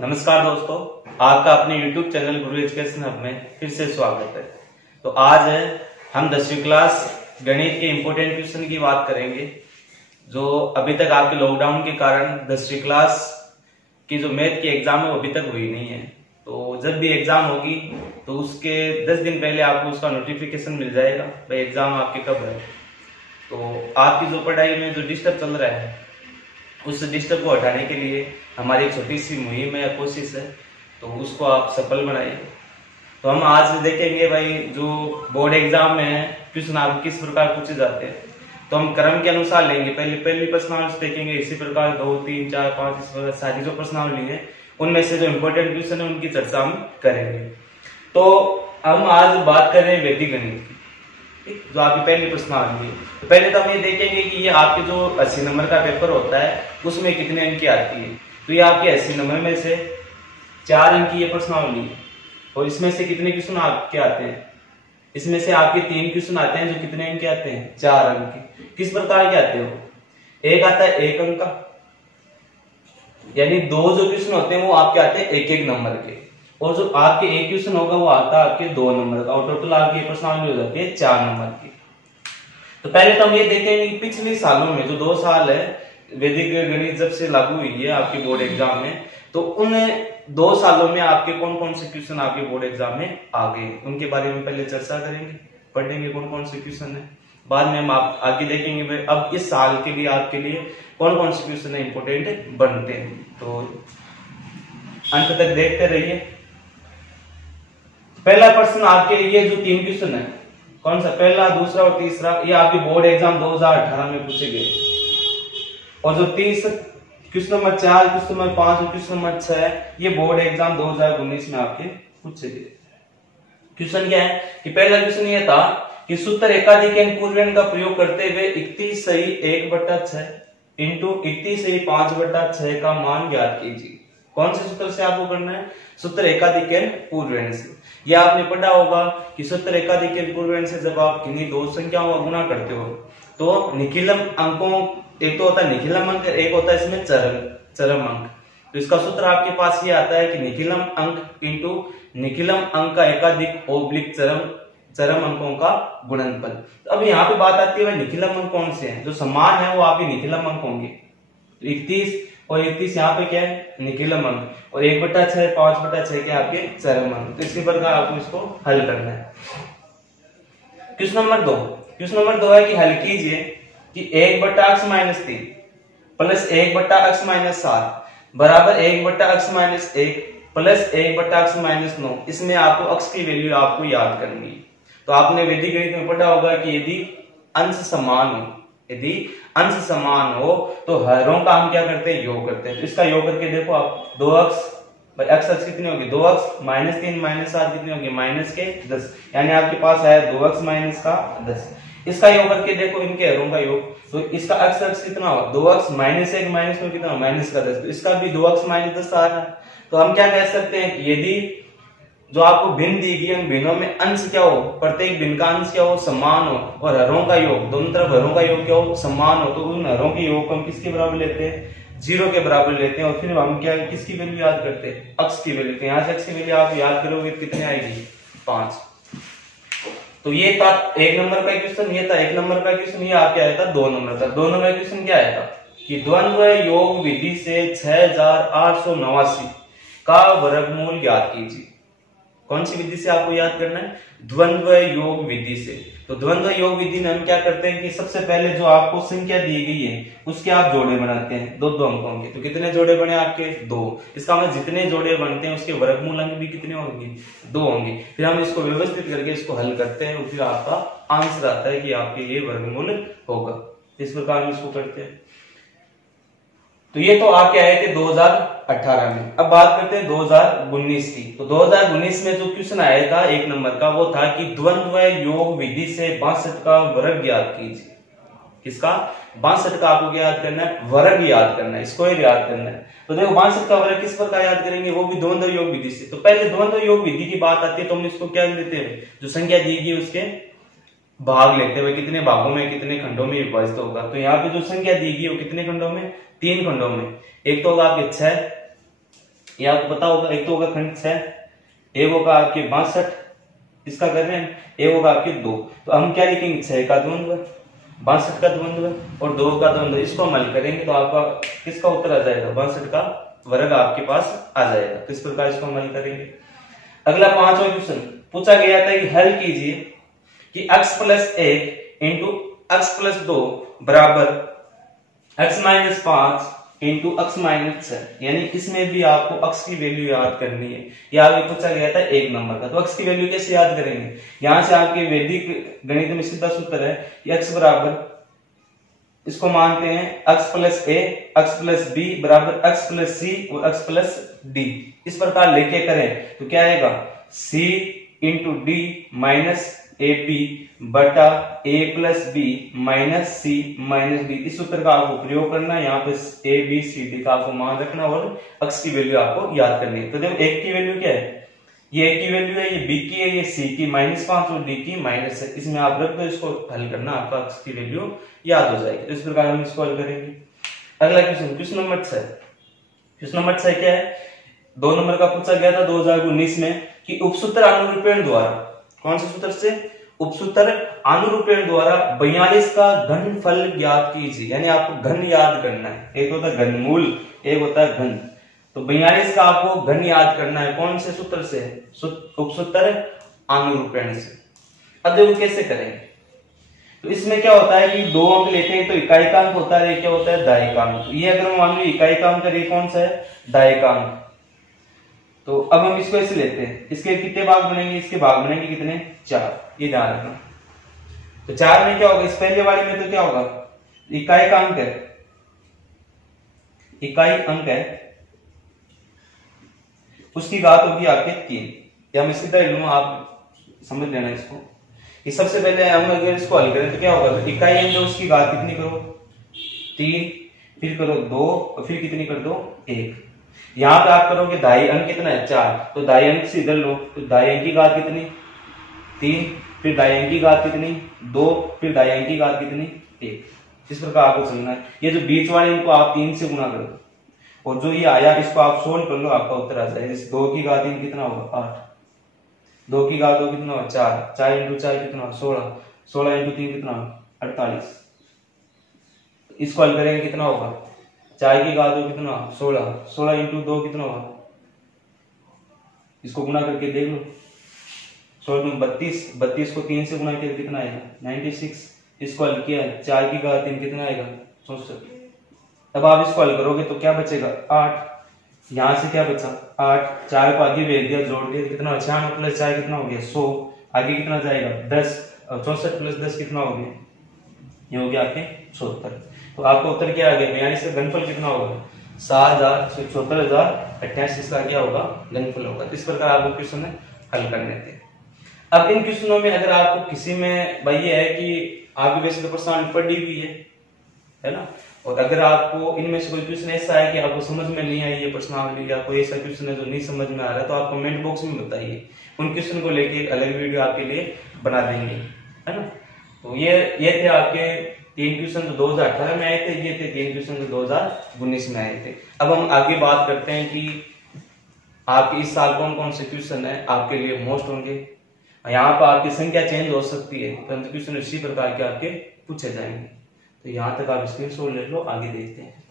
नमस्कार दोस्तों, आपका अपने YouTube चैनल गुरु एजुकेशन हब में फिर से स्वागत है। तो आज हम 10वीं क्लास गणित के इम्पोर्टेंट क्वेश्चन की बात करेंगे, जो अभी तक आपके लॉकडाउन के कारण 10वीं क्लास की जो मैथ की एग्जाम है वो अभी तक हुई नहीं है। तो जब भी एग्जाम होगी तो उसके 10 दिन पहले आपको उसका नोटिफिकेशन मिल जाएगा भाई एग्जाम आपके कब है। तो आपकी जो पढ़ाई में जो डिस्टर्ब चल रहा है उस डिस्टर्ब को हटाने के लिए हमारी एक छोटी सी मुहिम है या कोशिश है, तो उसको आप सफल बनाइए। तो हम आज देखेंगे भाई जो बोर्ड एग्जाम में है क्वेश्चन आपको किस प्रकार पूछे जाते हैं। तो हम क्रम के अनुसार लेंगे, पहली प्रश्नावली देखेंगे, इसी प्रकार 2, 3, 4, 5 इस प्रकार सारी जो प्रश्नावली है उनमें से जो इम्पोर्टेंट क्वेश्चन है उनकी चर्चा हम करेंगे। तो हम आज बात कर रहे हैं वैदिक गणित की, जो आपकी पहली प्रश्नावली है। तो पहले तो हम ये देखेंगे कि ये आपके जो 80 नंबर का पेपर होता है उसमें कितने अंक की आती है। तो ये आपके 80 नंबर में से 4 अंक की ये प्रश्नावली है, और इसमें से कितने क्वेश्चन आपके आते हैं, इसमें से आपके 3 क्वेश्चन आते हैं जो कितने अंक के आते हैं, 4 अंक के। किस प्रकार के आते हो, एक आता है 1 अंक का, यानी 2 जो क्वेश्चन होते हैं वो आपके आते हैं 1-1 नंबर के, और जो आपके 1 क्वेश्चन होगा वो आता है आपके 2 नंबर का, और टोटल आपकी प्रश्नावली हो जाती है 4 नंबर की। तो पहले तो हम ये देखेंगे कि पिछले सालों में जो 2 साल है वैदिक गणित जब से लागू हुई है आपके बोर्ड एग्जाम में, तो उन 2 सालों में आपके कौन कौन से क्वेश्चन आपके बोर्ड एग्जाम में आ गए उनके बारे में पहले चर्चा करेंगे, पढ़ेंगे कौन कौन से क्वेश्चन है। बाद में हम आप आगे देखेंगे भाई अब इस साल के लिए आपके लिए कौन कौन से क्वेश्चन इंपोर्टेंट बनते हैं। तो अंत तक देखते रहिए। पहला प्रश्न आपके ये जो 3 क्वेश्चन है, कौन सा, पहला, दूसरा और तीसरा, ये आपके बोर्ड एग्जाम 2018 में पूछे गए। और जो 30 क्वेश्चन नंबर 4, क्वेश्चन नंबर 5 और क्वेश्चन नंबर 6 ये बोर्ड एग्जाम 2019 में आपके पूछे गए। क्वेश्चन क्या है कि पहला क्वेश्चन ये था कि सूत्र एकाधिक पूर्णांक का प्रयोग करते हुए 31 सही 1/6 इंटू 31 सही 5/6 का मान ज्ञात कीजिए। कौन से सूत्र से आपको करना है, सूत्र एकाधिक पूर्णांक से। ये आपने पढ़ा होगा कि सूत्र एकाधिक पूर्णांक से जब आप किन्हीं 2 संख्याओं का गुणा करते हो तो निखिलम अंकों, एक तो होता है निखिलम अंक, एक होता है इसमें चरम अंक। तो इसका सूत्र आपके पास ये आता है कि निखिलम अंक इंटू निखिलम अंक का एकाधिक ओब्लिक चरम अंकों का गुणनफल। तो अब यहाँ पे बात आती है निखिलम अंक कौन से हैं, जो समान है वो आपके निखिलम अंक होंगे। 31 और 31 यहाँ पे क्या है, निखिलम अंक, और 1/6 5/6 के आपके चरम अंक। तो इसी प्रकार आपको इसको हल करना है। क्वेश्चन नंबर 2 है कि हल कीजिए कि 1/x-3 प्लस 1/x-7 बराबर 1/x-1 प्लस 1/x-9। इसमें आपको अक्ष की वैल्यू आपको याद करनी है। तो आपने वैदिक गणित में पढ़ा होगा कि यदि अंश समान हो तो हरों का हम क्या करते हैं, योग करते हैं। तो इसका योग करके देखो आप, 2x x अक्ष कितनी होगी, 2x -3 -7 कितनी होगी, -10, यानी आपके पास आया 2x - 10। इसका योग करके देखो इनके हरों का योग, तो इसका अक्ष कितना होगा, 2x -1 -9 कितना, -10। तो इसका भी 2x -10 आ रहा है। तो हम क्या कह सकते हैं कि यदि जो आपको भिन्न दी गई उन भिन्नों में अंश क्या हो, प्रत्येक भिन्न का अंश क्या हो, समान हो, और हरों का योग, दोनों तरफ हरों का योग क्या हो, समान हो, तो उन हरों के योग को हम किसके बराबर लेते हैं, 0 के बराबर लेते हैं। और फिर हम क्या किसकी वैल्यू याद करते हैं, अक्ष की वैल्यू। यहाँ से अक्ष की वैल्यू आप याद करोगे कितने आएगी, 5। तो ये था 1 नंबर का क्वेश्चन, ये था 1 नंबर का क्वेश्चन, ये आपके आया था 2 नंबर का। 2 नंबर का क्वेश्चन क्या आया था कि द्वंद्व योग विधि से 6889 का वर्गमूल ज्ञात कीजिए। कौन सी विधि से आपको याद करना है, द्वंद्व योग विधि से। तो द्वंद्व योग विधि में हम क्या करते हैं कि सबसे पहले जो आपको संख्या दी गई है उसके आप जोड़े बनाते हैं, 2-2 अंकों के। तो कितने जोड़े बने आपके, 2। इसका मतलब जितने जोड़े बनते हैं उसके वर्गमूल अंक भी कितने होंगे, 2 होंगे। फिर हम इसको व्यवस्थित करके इसको हल करते हैं, फिर आपका आंसर आता है कि आपके ये वर्गमूल होगा। इस प्रकार हम इसको करते हैं। तो ये तो आपके आए थे 2018 में। अब बात करते हैं 2019 की। तो 2019 में जो क्वेश्चन आया था 1 नंबर का वो था कि द्वंद्व योग विधि से 62 का वर्ग ज्ञात कीजिए। किसका, 62 का आपको याद करना है, वर्ग याद करना है, स्क्वायर याद करना है। तो देखो 62 का वर्ग किस प्रकार याद करेंगे, वो भी द्वंद्व योग विधि से। तो पहले द्वंद्व योग विधि की बात आती है तो हम इसको क्या लेते हैं, जो संख्या दी गई उसके भाग लेते हुए कितने भागों में कितने खंडों में विभाजित होगा। तो यहाँ पे जो संख्या दी गई वो कितने खंडों में, 3 खंडों में। एक तो होगा आपके 6, ये आपको पता होगा, एक तो होगा खंड 6, एक होगा आपके 62, इसका कर रहे हैं, एक होगा आपके 2। तो हम क्या लिखेंगे, 6 का द्वंद्व, 62 का द्वंद्व और 2 का द्वंद्व, इसको हम हल करेंगे तो आपका किसका उत्तर आ जाएगा, 62 का वर्ग आपके पास आ जाएगा। तो इस प्रकार इसको हम हल करेंगे। अगला 5वां क्वेश्चन पूछा गया था कि हल कीजिए कि x + 1 इंटू x + 2 बराबर x - 5 इंटू x - 6, यानी इसमें भी आपको x की वैल्यू याद करनी है। यह आगे पूछा गया था 1 नंबर का। तो x की वैल्यू कैसे याद करेंगे, यहां से आपके वैदिक गणित में सीधा सूत्र है, x बराबर, इसको मानते हैं x + a x + b बराबर x + c और x + d। इस प्रकार लेके करें तो क्या आएगा, c into D minus AP बटा a + b minus c minus d। इस सूत्र का आपको प्रयोग करना है, यहाँ पे a b c d का आपको मान रखना और x की वैल्यू आपको याद करनी है। तो देखो एक की वैल्यू क्या है, ये a की वैल्यू है, ये b की है, ये c की -5 और d की -है। इसमें आप रख दो, इसको हल करना, आपका x की वैल्यू याद हो जाएगी। तो इस प्रकार हम इसको हल करेंगे। अगला question, question number 6। Question number 6 क्या है, 2 नंबर का पूछा गया था 2019 में कि उपसूत्र अनुरूपण द्वारा, कौन से सूत्र से, उपसूत्र अनुरूपण द्वारा 42 का घनफल ज्ञात कीजिए। यानी आपको घन याद करना है, एक होता है घनमूल, एक होता है घन। तो 42 का आपको घन याद करना है, कौन से सूत्र से, उपसूत्र अनुरूपण से। अब देखो कैसे करेंगे। तो इसमें क्या होता है कि 2 अंक लेते हैं तो इकाइकांक होता है, क्या होता है, दायिकांक। तो ये अगर मान लो इकाइकांक है, कौन सा है, दायिकांक। तो अब हम इसको ऐसे लेते हैं, इसके कितने भाग बनेंगे, इसके भाग बनेंगे कितने, 4, ये ध्यान रखना। तो 4 में क्या होगा, इस पहले वाले में तो क्या होगा, इकाई का अंक है, इकाई अंक है, उसकी घात होगी आपके 3, या मैं सीधा लूंगा, आप समझ लेना इसको। कि सबसे पहले हम अगर इसको हल करें तो क्या होगा, तो इकाई अंक है उसकी घात कितनी करो, 3, फिर करो 2 और फिर कितनी कर दो, 1। यहां पे आप करोगे दाई अंक कितना है, 4, तो दाई अंक से इधर लो, तो दाई अंक की घात कितनी, 3, फिर दाई अंक की घात कितनी, 2, फिर दाई अंक की घात कितनी, 1। इस प्रकार आपको चलना है। ये जो बीच वाले इनको आप 3 से गुणा करो और जो ये आया इसको आप सोल्व कर लो, आपका उत्तर आ जाएगा। इस 2 की घात 3 कितना होगा, 8, 2 की घात 2 कितना होगा, 4, 4 इंटू 4 कितना होगा, 16, 16 इंटू 3 कितना होगा, 48। इसको हल करेंगे कितना होगा, 4 की घात 2 कितना, 16, 16 इंटू 2 कितना होगा, इसको गुणा करके देख लो, 16 32, 32 को 3 से गुणा किया कितना आएगा, 96। इसको हल किया, 4 की घात 3 कितना आएगा, 64। अब आप इसको हल करोगे तो क्या बचेगा, 8। यहां से क्या बचा, 8, 4 को आगे भेज दिया, जोड़ दिया, कितना 96 प्लस 4 कितना हो गया, 100। आगे कितना जाएगा, 10, और 64 प्लस 10 कितना हो गया, ये हो गया आपके 76। तो आपका उत्तर क्या आ गया, 42 का घनफल कितना होगा, 74,088। इसका क्या होगा, घनफल होगा। इस प्रकार आपको क्वेश्चन हल करने थे। अब इन क्वेश्चनों में अगर आपको किसी में भाई ये है कि आपकी वैसे तो प्रश्न पढ़ी हुई है ना, और अगर आपको इनमें से कोई क्वेश्चन ऐसा है कि आपको समझ में नहीं आई है प्रश्नावली, या कोई ऐसा क्वेश्चन है जो नहीं समझ में आ रहा है, तो आप कमेंट बॉक्स में बताइए, उन क्वेश्चन को लेके एक अलग वीडियो आपके लिए बना देंगे, है ना। तो ये थे आपके 3 क्वेश्चन जो 2018 में आए थे, ये थे 3 क्वेश्चन जो 2019 में आए थे। अब हम आगे बात करते हैं कि आपके इस साल कौन कौन से क्वेश्चन है आपके लिए मोस्ट होंगे। यहाँ पर आपकी संख्या चेंज हो सकती है, परंतु क्वेश्चन इसी प्रकार के आपके पूछे जाएंगे। तो यहां तक आप स्क्रीनशॉट ले लो, आगे देखते हैं।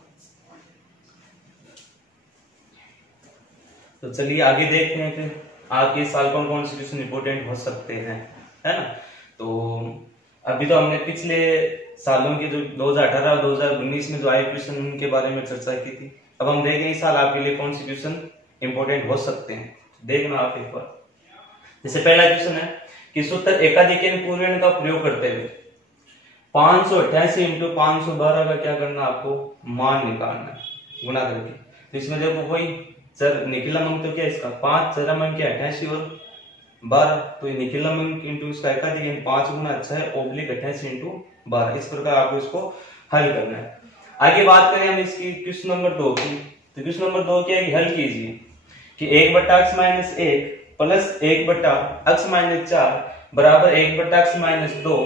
तो चलिए आगे देखते हैं कि आपके इस साल कौन कौन से क्वेश्चन इंपोर्टेंट हो सकते हैं, है ना। तो अभी तो हमने पिछले सालों के जो 2018 और 2019 में जो आए क्वेश्चन उनके बारे में चर्चा की थी। अब हम देखेंगे इस साल आपके लिए कौन से क्वेश्चन इंपोर्टेंट हो सकते हैं, देखना आप एक बार। जैसे पहला क्वेश्चन है कि सूत्र एकाधिक पूर्ण का प्रयोग करते हुए 588 इंटू 512 का क्या करना, आपको मान निकालना है गुणा करके। तो इसमें देखो वही सर निखिलम अंक तो क्या है इसका, 5 चरम अंक क्या 88 और 12, तो ये निखिलम अंक इंटू इसका एकाधिक 5 गुना अच्छा है ओब्लिक 88 इंटू 12। इस प्रकार आपको इसको हल करना है। आगे बात करें हम इसकी क्वेश्चन नंबर 2 की। तो क्वेश्चन नंबर 2 क्या है, हल कीजिए कि 1/(x-1) प्लस 1/(x-4) बराबर 1/(x-2)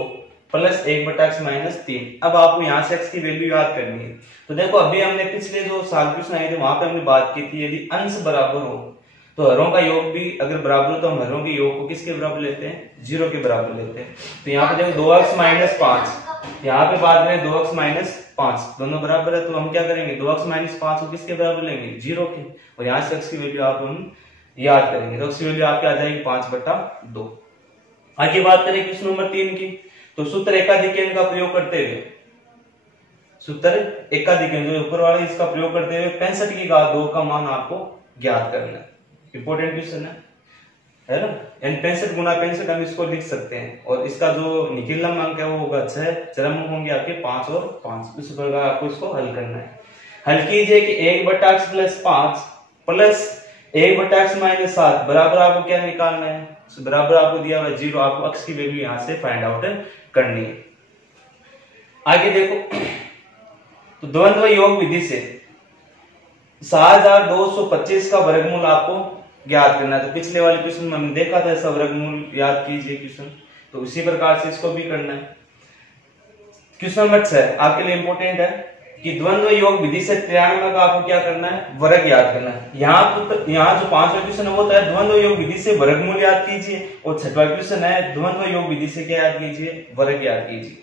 प्लस 1/x माइनस 3। अब आपको यहाँ से x की वैल्यू याद करनी है। तो देखो अभी हमने पिछले जो साल क्वेश्चन आए थे वहां पे हमने बात की थी, यदि अंश बराबर हो तो हरों का योग भी अगर बराबर हो तो हम हरों के योग को किसके बराबर लेते हैं, 0 के बराबर लेते हैं। तो यहाँ पे देखो 2x माइनस 5, यहाँ पे बात करें 2x माइनस 5 दोनों बराबर है, तो हम क्या करेंगे 2x माइनस 5 को किसके बराबर लेंगे, 0 के, और यहाँ से x की वैल्यू आप हम याद करेंगे। तो x की वैल्यू आपकी आ जाएगी 5/2। आगे बात करें क्वेश्चन नंबर 3 की। तो सूत्र एकाधिकरण का प्रयोग करते हुए, सूत्र एकाधिकरण जो ऊपर वाले इसका प्रयोग करते हुए 65 की घात 2 का मान आपको ज्ञात करना है। इंपोर्टेंट क्वेश्चन है ना। यानी 65 गुना 65 हम इसको लिख सकते हैं, और इसका जो निखिलम अंक है वो होगा 6, चरम अंक होंगे आपके 5 और 5। इस प्रकार आपको इसको हल करना है। हल कीजिए कि 1/x plus 5 plus 1/x minus 7 बराबर आपको क्या निकालना है, बराबर आपको दिया हुआ 0। आपको x की वैल्यू यहां से फाइंड आउट करनी है। आगे देखो, तो द्वंद्व योग विधि से 6225 का वर्गमूल आपको ज्ञात करना है। तो पिछले वाले क्वेश्चन में हमने देखा था ऐसा वर्गमूल याद कीजिए क्वेश्चन, तो उसी प्रकार से इसको भी करना है। क्वेश्चन नंबर 6 आपके लिए इंपोर्टेंट है कि द्वंद्व योग विधि से 93 का आपको क्या करना है, वर्ग याद करना है। यहाँ जो 5वां क्वेश्चन है वो है द्वंद्व योग विधि से वर्गमूल याद कीजिए, और 6वां क्वेश्चन है द्वंद्व योग विधि से क्या याद कीजिए, वर्ग याद कीजिए।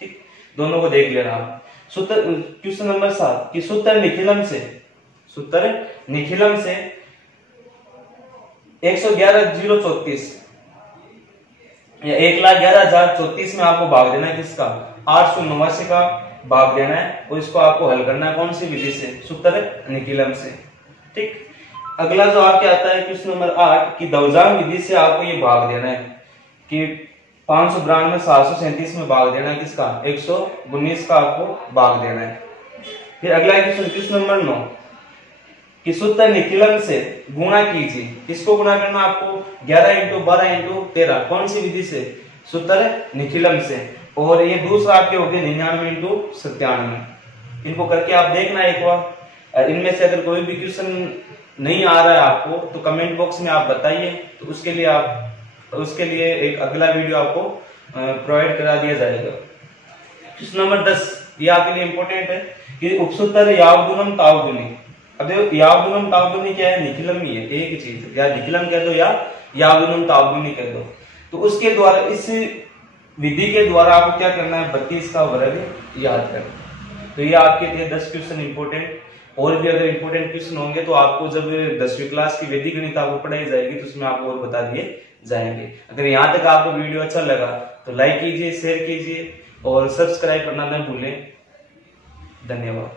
ठीक, दोनों को देख लेना आप। सूत्र क्वेश्चन नंबर 7 कि सूत्र निखिलम से 111,034 या 1,11,034 में आपको भाग देना है किसका, 889 का भाग देना है, और इसको आपको हल करना है कौन सी विधि से, सूत्र निखिलम से। ठीक, अगला जो आपके आता है क्वेश्चन नंबर 8 कि दौजाम विधि से आपको ये भाग देना है कि 592 737 में भाग देना है किसका, 119 का आपको भाग देना है। फिर अगला क्वेश्चन नंबर 9 कि सूत्र निखिलम से गुणा कीजिए। किसको गुणा करना आपको, 11 × 12 × 13 कौन सी विधि से, सूत्र निखिलम से। और ये दूसरा आपके हो गए 99 × 97। इनको करके आप देखना एक बार। इनमें से अगर कोई भी क्वेश्चन नहीं आ रहा है आपको तो कमेंट बॉक्स में आप बताइए, तो उसके लिए एक अगला वीडियो आपको प्रोवाइड करा दिया जाएगा। क्वेश्चन नंबर 10 ये आपके लिए इंपॉर्टेंट है कि उपसूत्र यावदुनम तावदुनी। अब देखो यावदुनम तावदुनी क्या है, निखिलम ही है, एक ही चीज है, या निखिलम कह दो या यावदुनम तावदुनी कह दो। तो उसके द्वारा, इस विधि के द्वारा आपको क्या करना है, 32 का वर्ग याद करना। तो ये आपके लिए 10 क्वेश्चन इंपोर्टेंट। और भी अगर इंपोर्टेंट क्वेश्चन होंगे तो आपको जब 10वीं क्लास की वैदिक गणित आपको पढ़ाई जाएगी तो उसमें आपको और बता दिए जाएंगे। अगर यहाँ तक आपको वीडियो अच्छा लगा तो लाइक कीजिए, शेयर कीजिए और सब्सक्राइब करना न भूलें। धन्यवाद।